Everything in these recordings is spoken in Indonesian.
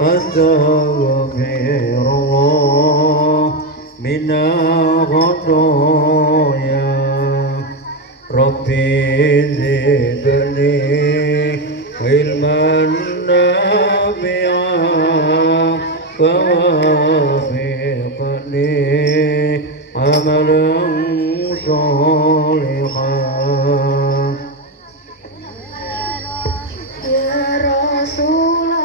astaghfirullah minal khotoya Rabbi zidni ilman nafi'an wa wafiqni amalan sholihan Ya Rasulullah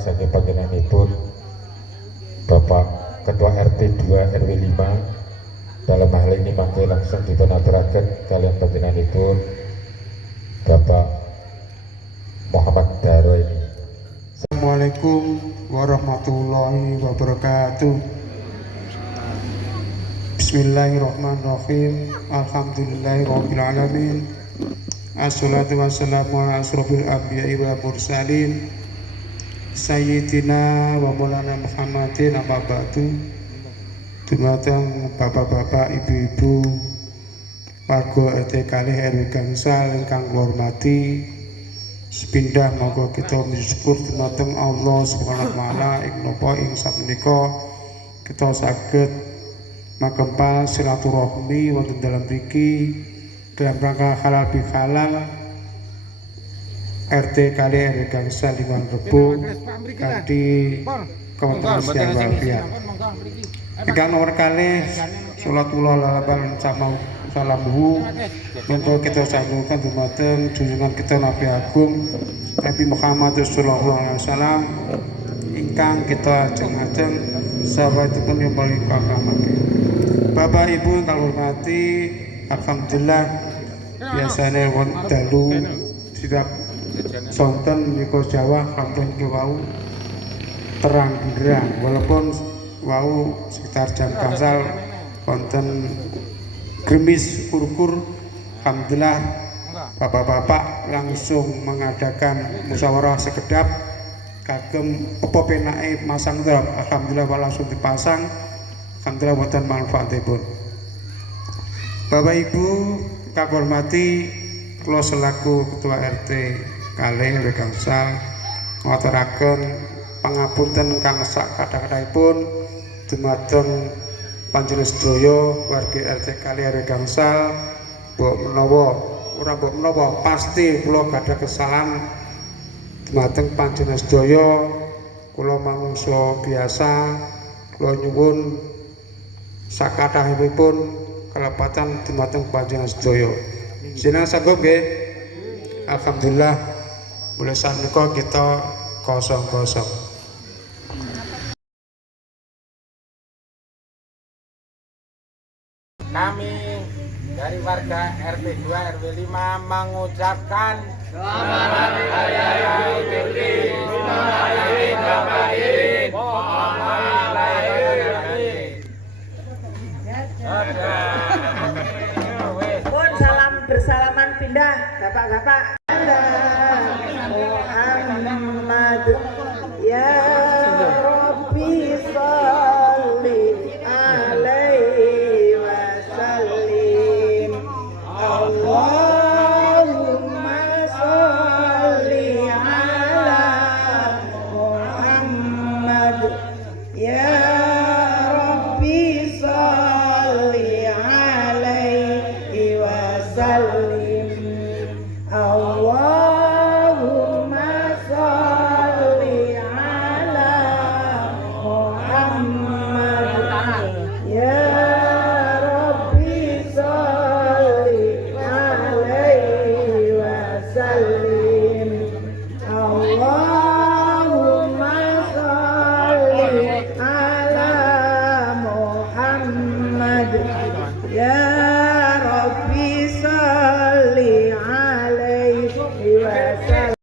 saking panjenenganipun Bapak Ketua RT 2 RW 5 dalam hal ini mangke langsung dipunaturaken kalian panjenenganipun Bapak Muhammad Daro ini. Assalamualaikum warahmatullahi wabarakatuh. Bismillahirrahmanirrahim. Alhamdulillahirabbil alamin. Assalatu wassalamu ala asrofil anbiya'i wal mursalin Sayyidina wa maulana Muhammadin amma ba'du. Dumateng bapak-bapak, ibu-ibu, warga RT kalih RW Gangsal ingkang kula hormati, sepindah monggo kita bersyukur dumateng Allah Subhanahu wa taala ing napa ing sapunika kita saged makempal silaturahmi wonten dalam mriki dalam rangka halal bihalal RT kali RW Gangsal Liwan Rebo kanthi kewenangan sekian walafiat. Ingkang nomor kalih sholatullah lalaban sama salamuhu untuk kita sambungkan dumateng junjungan kita Nabi Agung Nabi Muhammad sallallahu alaihi wasallam ingkang kita ajeng-ajeng sahabatipun yang paling kagamaken. Bapak Ibu ingkang hormati, alhamdulillah biasanya wonten dalu setiap sonten niko Jawa kanton iki wau terang benderang walaupun wau sekitar jam gangsal wonten gerimis ukur-ukur. Alhamdulillah bapak-bapak langsung mengadakan musyawarah sekedap kagem apa penake masang drop. Alhamdulillah langsung dipasang. Alhamdulillah wonten manfaatipun. Bapak Ibu kang hormati, kula selaku Ketua RT kalih RW Gangsal ngaturaken pangapunten kang sak kathah-kathahipun dumateng panjenengan sedaya warga RT kalih RW Gangsal. Mbok menawa ora mbok menawa pasti kula gadah kesalahan dumateng panjenengan sedaya. Kula manungsa biasa, kula nyuwun sakathahipun kelepatan dumateng panjenengan sedaya. Jenengan sanggup nggih? Alhamdulillah mulai sanika kita kosong-kosong. Kami dari warga RT 2 RW 5 mengucapkan Selamat Hari Raya Idul Fitri. Mohon maaf lahir batin. Pun salam bersalaman pindah bapak-bapak. Muhammad ya Rabbi sholli alaihi wasallim. Allahumma sholli ala Muhammad ya Rabbi sholli alaihi wasallim. Allahumma sholli ala Muhammad ya Rabbi sholli alaihi wasallim. Allahumma sholli ala Muhammad ya Rabbi sholli alaihi wasallam.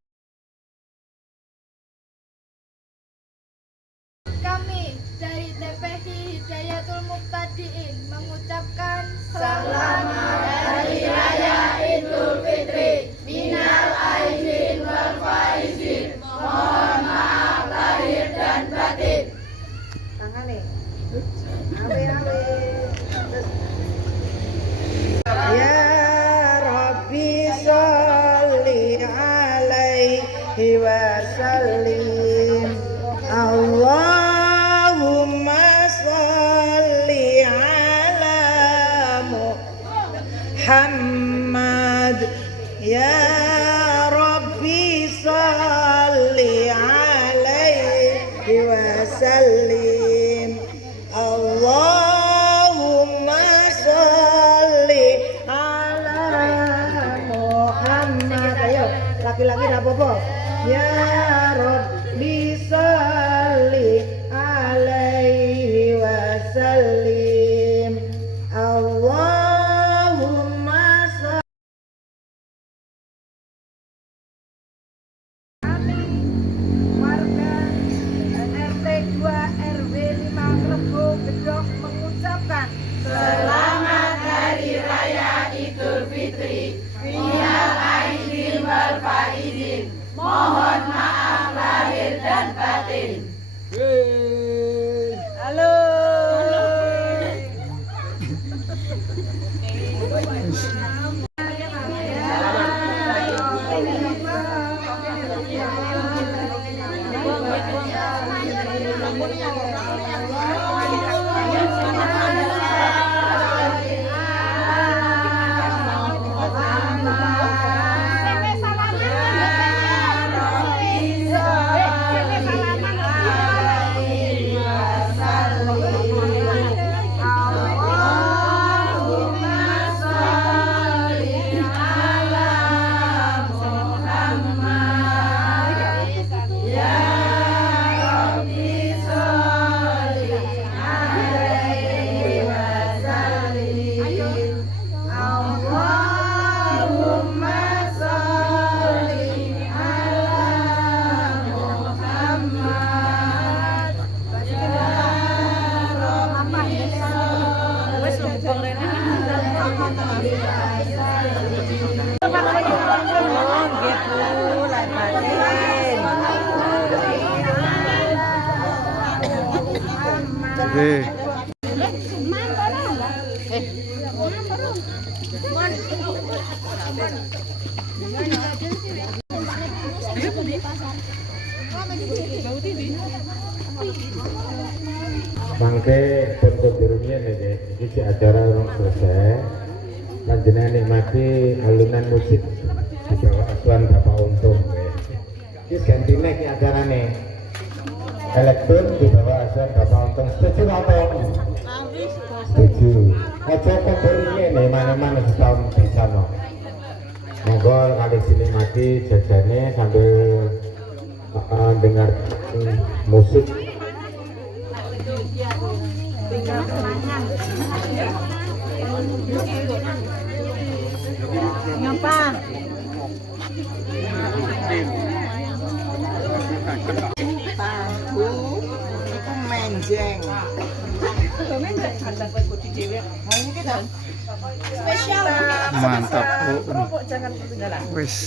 Kami dari TPI Hidayatul Muqtadiin mengucapkan Selamat Hari Raya Idul Fitri. Minal aidin wal faizin. Mohon maaf lahir dan batin. Tangane. Awe-awe. Ya Rabbi sholli alaihi wasallim. Allahumma sholli ala Muhammad ya Rabbi sholli alaihi wasallim. Allahumma sholli ala Muhammad. Ayo laki-laki apa-apa. Ya Rabbi sholli Nggih. Mangke bentuk birunya nih, ini acara orang selesai. Panjenengan nikmati alunan musik di bawah asuhan Bapak Untung. Ini ganti nek acara nih. Elektron di bawah asuhan Bapak Untung. Setuju apa? Setuju. Aja pemberinya nih mana-mana setahun bisa no. Monggo kali sini mati jajannya sambil dengar musik. Ngapa? Tahu itu menjeng. Spesial. Mantap. Jangan ketinggalan. Wis.